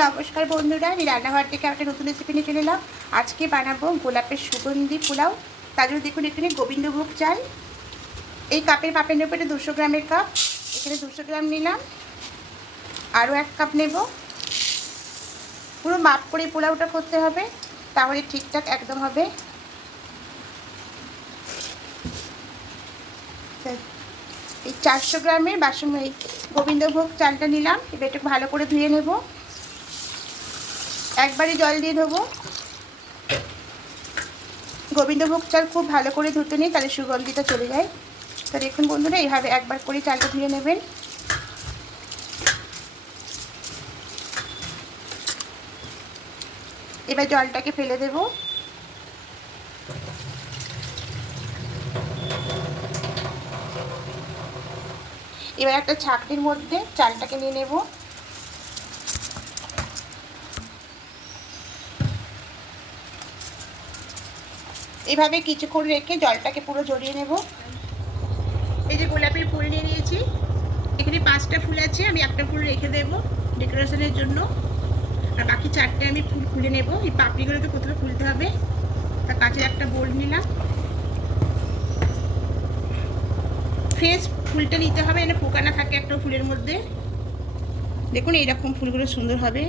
নমস্কার বন্ধুরা, আমি রান্নাঘর থেকে একটা নতুন রেসিপি নিয়ে চলে এলাম। আজকে বানাবো গোলাপের সুগন্ধি পোলাও। তার জন্য দেখুন, এখানে গোবিন্দভোগ চাল, এই কাপের মাপের নেব, এটা দুশো গ্রামের কাপ। এখানে দুশো গ্রাম নিলাম। আরও এক কাপ নেব। পুরো মাপ করে পোলাওটা করতে হবে, তাহলে ঠিকঠাক একদম হবে। এই চারশো গ্রামের বাসন, এই গোবিন্দভোগ চালটা নিলাম। এবার একটু ভালো করে ধুয়ে নেব। একবারই জল দিয়ে দেবো গোবিন্দভোগ চাল খুব ভালো করে ধুতে নিই, তাহলে সুগন্ধিটা চলে যায়। তো দেখুন বন্ধুরা, এইভাবে একবার করে চালটা ধুয়ে নেবেন। এবার জলটাকে ফেলে দেব। এবার একটা ছাকনির মধ্যে চালটাকে নিয়ে নেব। এভাবে কিছুক্ষণ রেখে জলটাকে পুরো জড়িয়ে নেব। এই যে গোলাপের ফুল নিয়ে নিয়েছি। এখানে পাঁচটা ফুল আছে, আমি একটা ফুল রেখে দেব ডেকোরেশনের জন্য। আর বাকি চারটে আমি ফুল খুলে নেব। এই পাপড়িগুলোকে প্রথমে খুলতে হবে। তার কাছে একটা বোল নিলাম। ফ্রেশ ফুলটা নিতে হবে এনে পোকা না থাকে একটা ফুলের মধ্যে। দেখুন এইরকম ফুলগুলো সুন্দর হবে।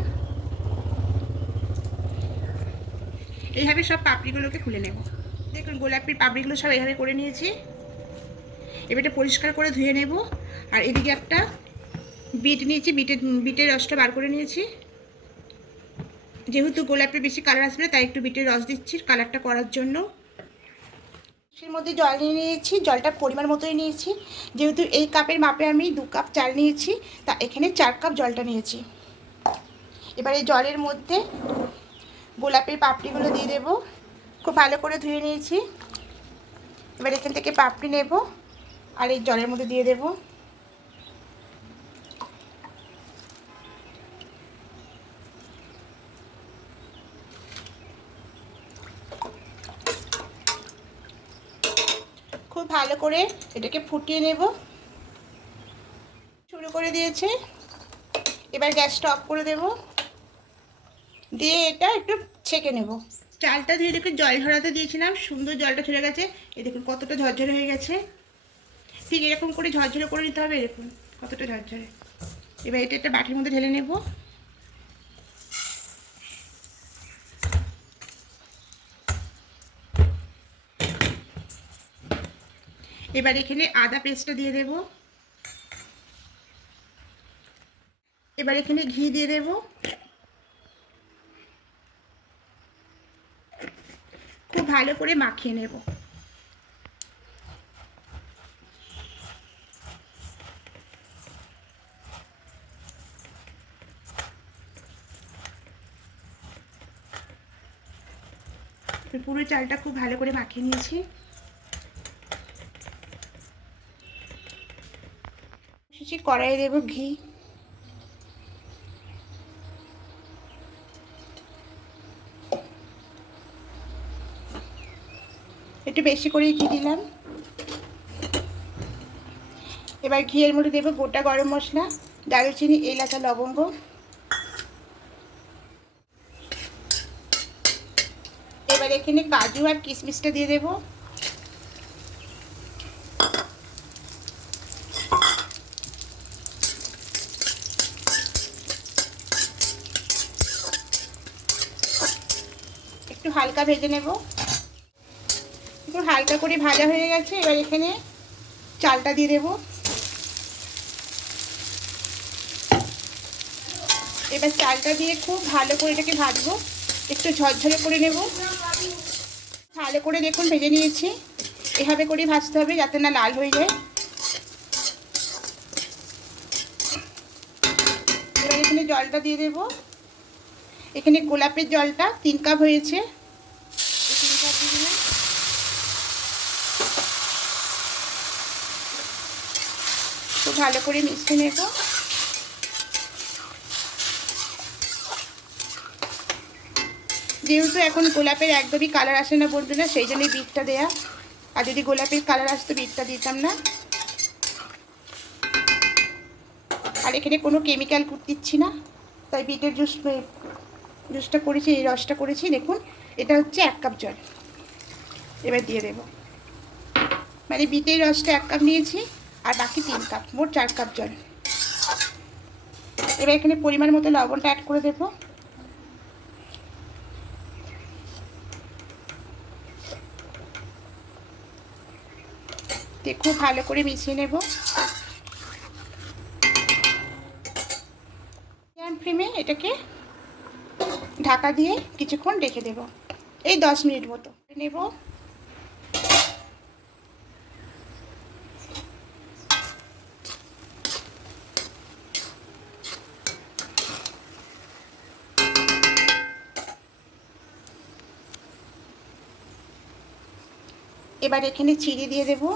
এইভাবে সব পাপড়িগুলোকে খুলে নেব। দেখুন গোলাপির পাপড়িগুলো সব এইভাবে করে নিয়েছি। এবার এটা পরিষ্কার করে ধুয়ে নেব। আর এদিকে একটা বিট নিয়েছি, বিটের বিটের রসটা বার করে নিয়েছি। যেহেতু গোলাপের বেশি কালার আসবে তাই একটু বিটের রস দিচ্ছি কালারটা করার জন্য। এর মধ্যে জল নিয়ে নিয়েছি, জলটা পরিমাণ মতোই নিয়েছি। যেহেতু এই কাপের মাপে আমি দু কাপ চাল নিয়েছি, তা এখানে চার কাপ জলটা নিয়েছি। এবার এই জলের মধ্যে গোলাপের পাপড়িগুলো দিয়ে দেব। খুব ভালো করে ধুয়ে নিয়েছি। এবার এখান থেকে পাপড়ি নেব আর এই জলের মধ্যে দিয়ে দেব। খুব ভালো করে এটাকে ফুটিয়ে নেব। শুরু করে দিয়েছে। এবার গ্যাসটা অফ করে দেব। দিয়ে এটা একটু ছেঁকে নেব। চালটা দিয়ে দেখুন জল ঝরাতে দিয়েছিলাম, সুন্দর জলটা ঝরে গেছে। এ দেখুন কতটা ঝরঝরে হয়ে গেছে। ঠিক এরকম করে ঝরঝরে করে নিতে হবে এরকম কতটা ঝরঝরে। এবার এটা একটা বাটির মধ্যে ঢেলে নেব। এবার এখানে আদা পেস্টটা দিয়ে দেব। এবার এখানে ঘি দিয়ে দেব। ভালো করে মাখিয়ে নেব। পুরো চালটা খুব ভালো করে মাখিয়ে নিয়েছি। কড়াইয়ে দেবো ঘি। একটু বেশি করেই ঘি দিলাম। এবার ঘিয়ের মধ্যে দেবো গোটা গরম মশলা, দারুচিনি আর লবঙ্গ। এবার এখানে কাজু আর কিশমিশটা দিয়ে দেবো। একটু হালকা ভেজে নেব। একটু হালকা করে ভাজা হয়ে গেছে, এবার এখানে চালটা দিয়ে দেব। এবার চালটা দিয়ে খুব ভালো করে এটাকে ভাজবো, একটু ঝরঝরে করে নেব। ভালো করে দেখুন, ভেজে নিয়েছি। এভাবে করে ভাজতে হবে যাতে না লাল হয়ে যায়। এবার এখানে জলটা দিয়ে দেব। এখানে গোলাপের জলটা তিন কাপ হয়েছে এই তিন কাপ দিয়ে দিলাম খুব ভালো করে মিশিয়ে নেব। যেহেতু এখন গোলাপের একদমই কালার আসে না বন্ধুরা সেই জন্যই বিটটা দেয়া। আর যদি গোলাপের কালার আসতো বিটটা দিতাম না। আর এখানে কোনো কেমিক্যাল কুট দিচ্ছি না, তাই বিটের জুস জুসটা করেছি, এই রসটা করেছি। দেখুন, এটা হচ্ছে এক কাপ জল। এবার দিয়ে দেব। মানে বিটের রসটা এক কাপ নিয়েছি। আর বাকি তিন কাপ, মোট চার কাপ জল। এবার এখানে পরিমাণ মতো লবণটা অ্যাড করে দেবো। খুব ভালো করে মিশিয়ে নেব। ফ্লেমে এটাকে ঢাকা দিয়ে কিছুক্ষণ রেখে দেব। এই দশ মিনিট মতো। নেব। এবার এখানে চিড়ে দিয়ে দেবো।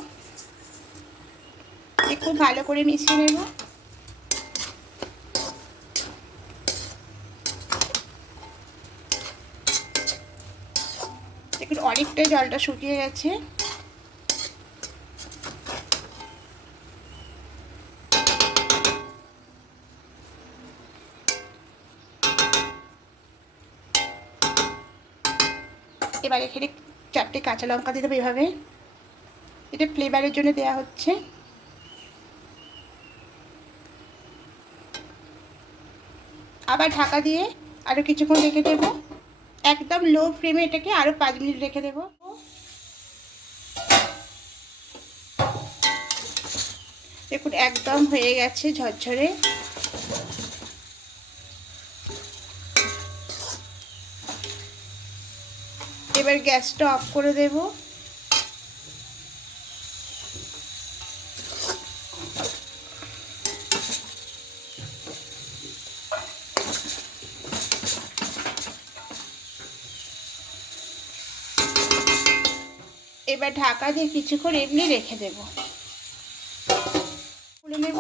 খুব ভালো করে মিশিয়ে নেব। দেখুন অনেকটাই জলটা শুকিয়ে গেছে। এবার এখানে চারটে কাঁচা লঙ্কা দিয়ে দেবো এভাবে। এটা ফ্লেভারের জন্য দেওয়া হচ্ছে। আবার ঢাকা দিয়ে আরও কিছুক্ষণ রেখে দেব। একদম লো ফ্লেমে এটাকে আরও পাঁচ মিনিট রেখে দেব। দেখুন, একদম হয়ে গেছে ঝরঝরে। এবার গ্যাসটা অফ করে দেবো। এবার ঢাকা দিয়ে কিছুক্ষণ এমনি রেখে দেব। খুলে নেব।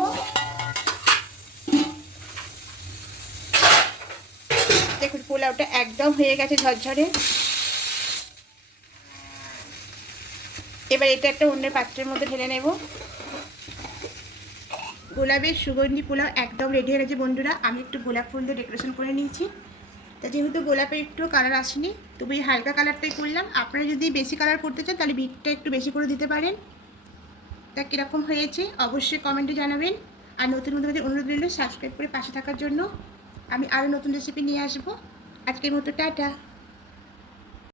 দেখুন পোলাওটা একদম হয়ে গেছে ঝরঝরে। এবার এটা একটা অন্য পাত্রের মধ্যে ঢেলে নেব। গোলাপের সুগন্ধি পোলাও একদম রেডি হয়ে গেছে বন্ধুরা। আমি একটু গোলাপ ফুল দিয়ে ডেকোরেশন করে নিয়েছি। তা যেহেতু গোলাপের একটু কালার আসেনি, তবু এই হালকা কালারটাই করলাম। আপনারা যদি বেশি কালার করতে চান, তাহলে বিটটা একটু বেশি করে দিতে পারেন। তা কীরকম হয়েছে, অবশ্যই কমেন্টে জানাবেন। আর নতুন নতুন অনুরোধ রইল সাবস্ক্রাইব করে পাশে থাকার জন্য। আমি আরও নতুন রেসিপি নিয়ে আসব। আজকের মতো টাটা।